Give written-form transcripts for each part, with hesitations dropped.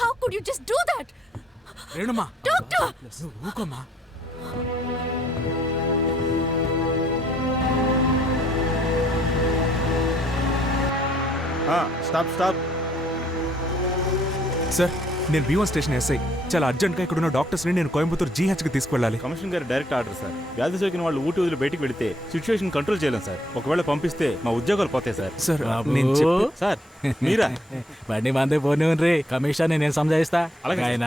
How could you just do that? రేణుమా, Doctor! ఊకోమ్మా. Stop stop. Sir, నేను B1 station SI. చాలా అర్జెంట్గా ఇక్కడ ఉన్న డాక్టర్స్ని నేను కోయంబత్తూర్ GHకి తీసుకువెళ్ళాలి. కమిషనర్ గారి డైరెక్ట్ ఆర్డర్ సార్. వ్యాధి సోకిన వాళ్ళు ఊటి వదిలి బయటికి వెళితే సిచ్యువేషన్ కంట్రోల్ చేయలేం సార్. ఒకవేళ పంపిస్తే మా ఉద్యోగాలు పోతాయి సార్. సార్, బాబు. నేను చెప్పి సార్ మీరా? బండి మందే పోనీ రీ, కమిషన్ నేను సంజాయిస్తా. అలాగే సార్. ఆయన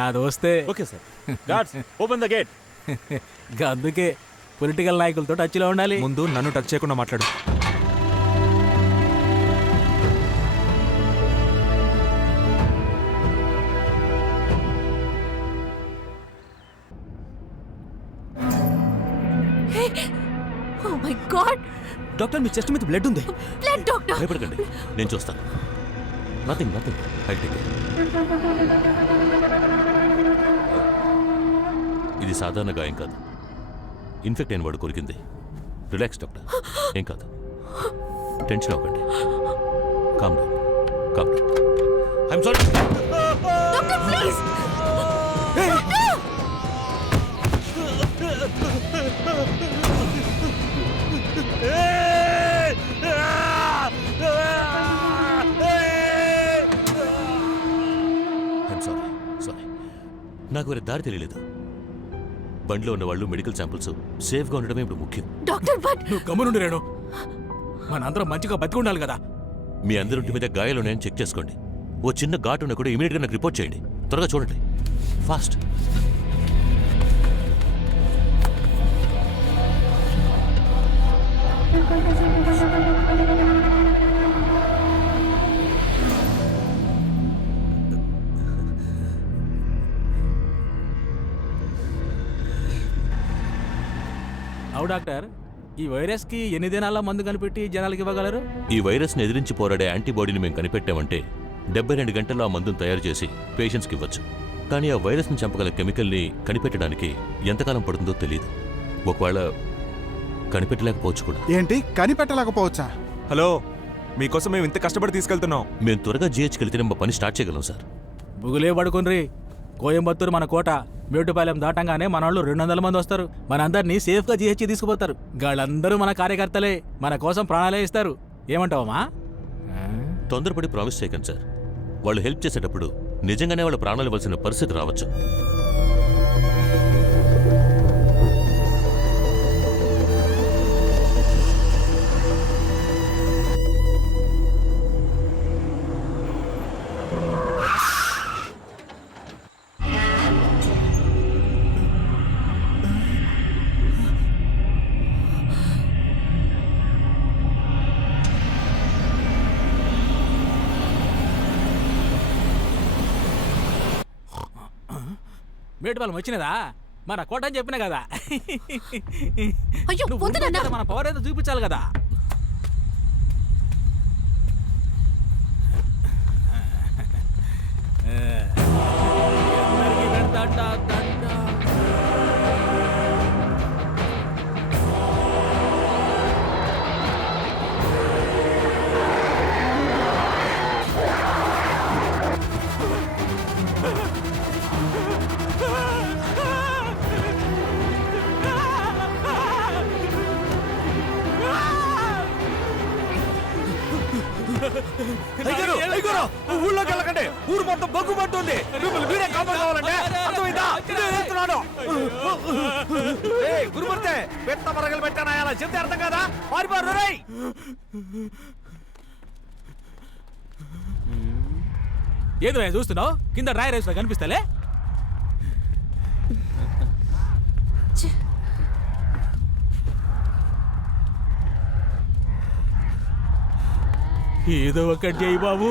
నా దోస్తే. Okay sir. Guards open the gate. అందుకే పొలిటికల్ నాయకులతో టచ్లో ఉండాలి. ముందు నన్ను టచ్ చేయకుండా మాట్లాడు. Oh my God! Doctor, me chest మీద బ్లడ్ ఉంది. Blood doctor! భయపడకండి, నేను చూస్తాను. Nothing nothing, I take it. ఇది సాధారణ గాయం కాదు, ఇన్ఫెక్ట్ అయిన వాడు కొరికింది. రిలాక్స్ డాక్టర్, ఏం కాదు. టెన్షన్ అవ్వకండి. Calm down, calm down. I'm sorry. Doctor, please! Sorry, నాకు వేరే దారి తెలియలేదు. బండిలో ఉన్న వాళ్ళు మెడికల్ శాంపుల్స్ సేఫ్గా ఉండడమే ఇప్పుడు ముఖ్యం. Doctor, but... నువ్వు గమ్మునుండి రేణు, మనందరం మంచిగా బతికి ఉండాలి కదా. మీ అందరింటి మీద గాయాలున్నాయని చెక్ చేసుకోండి. ఓ చిన్న ఘాటు ఉన్న కూడా ఇమీడియట్గా నాకు రిపోర్ట్ చేయండి. త్వరగా చూడండి, ఫాస్ట్. అవు డాక్టర్, ఈ వైరస్కి ఎన్ని దినాల్లో మందు కనిపెట్టి జనాలకి ఇవ్వగలరు? ఈ వైరస్ని ఎదిరించి పోరాడే యాంటీబాడీని మేము కనిపెట్టామంటే 72 గంటల్లో ఆ మందును తయారు చేసి పేషెంట్స్కి ఇవ్వచ్చు. కానీ ఆ వైరస్ని చంపగల కెమికల్ని కనిపెట్టడానికి ఎంతకాలం పడుతుందో తెలియదు. ఒకవేళ కనిపెట్టలేకపోవచ్చు కూడా. ఏంటి, కనిపెట్టలేకపోవచ్చా? హలో, మీకోసం మేము ఇంత కష్టపడి తీసుకెళ్తున్నాం. మేము త్వరగా GHకి వెళ్తే మా పని స్టార్ట్ చేయగలం సార్. బుగులే పడుకుని కోయంబత్తూరు మన కోట. మేటుపాలెం దాటంగానే మన వాళ్ళు 200 మంది వస్తారు. మనందరినీ సేఫ్గా GH తీసుకుపోతారు. వాళ్ళందరూ మన కార్యకర్తలే, మన కోసం ప్రాణాలే ఇస్తారు. ఏమంటావమ్మా? తొందరపడి ప్రామిస్ చేయకండి సార్. వాళ్ళు హెల్ప్ చేసేటప్పుడు నిజంగానే వాళ్ళ ప్రాణాలు ఇవ్వాల్సిన పరిస్థితి రావచ్చు. మేటుపాలెం వచ్చినదా? మన కోట అని చెప్పినా కదా. అయ్యో, నువ్వు వద్దు నాన్న. మన పవర్ ఏదో చూపించాలి కదా. ఊళ్ళోకి వెళ్ళకండి, ఊరు మొత్తం బొగ్గుమంటుంది. మిమ్మల్ని మీరే కాపాడుకోవాలంటే అర్థమైందా? గురుమూర్తే, పెద్ద మరగలు పెట్టానా అలా చెప్తే అర్థం కదా? పారిపోరు. ఏదో చూస్తున్నావు, కింద డ్రై రైస్ కనిపిస్తలే. ఏదో ఒకటి చేయి బాబు.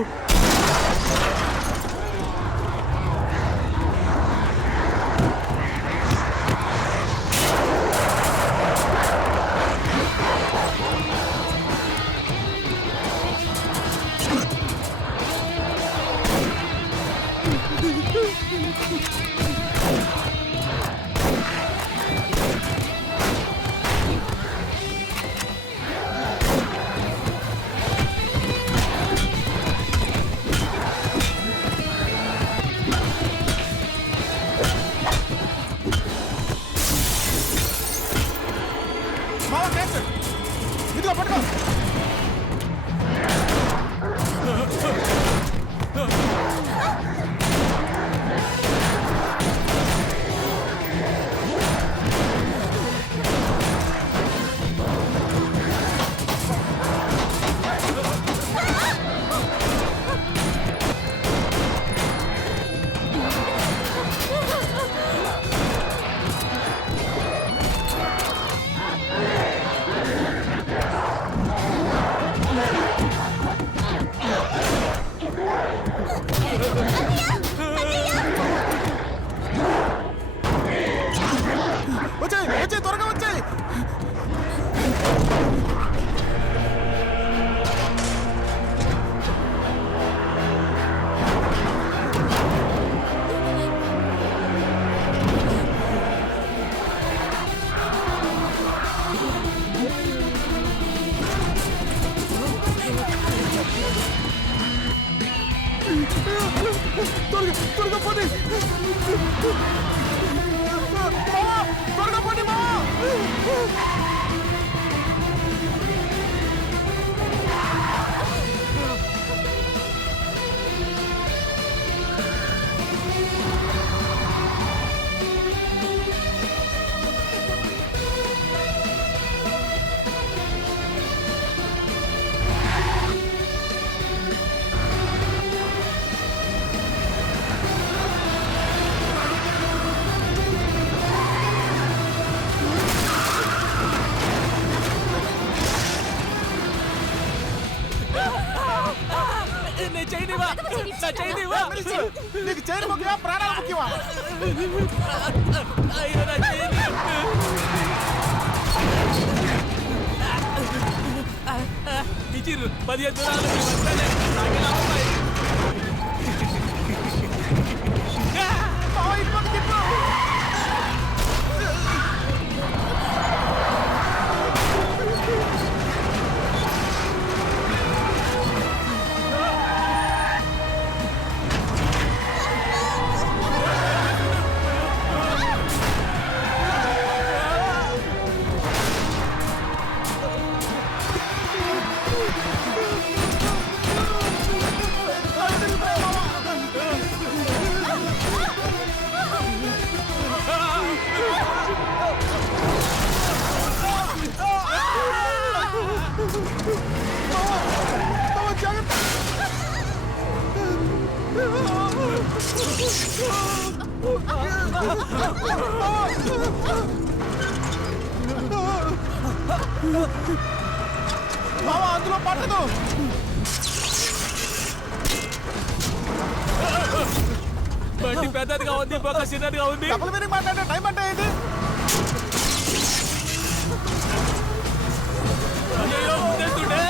త్వరగా త్వరగా పోనీ మావా, త్వరగా పోనీ మావా. నీకు చైన్ ముఖ్యమా ప్రాణాలు ముఖ్యమా? ఇచ్చిర్రు 15 మావా, ఇటు పక్క తిప్పు. మావా, జాగ్రత్త. మావా, అందులో పట్టదు. బండి పెద్దదిగా ఉంది బాగా చిన్నదిగా ఉంది డబుల్ మీనింగ్ మాట్లాడే టైం అంటే ఏంటి? అయ్యో ముందేస్తుండే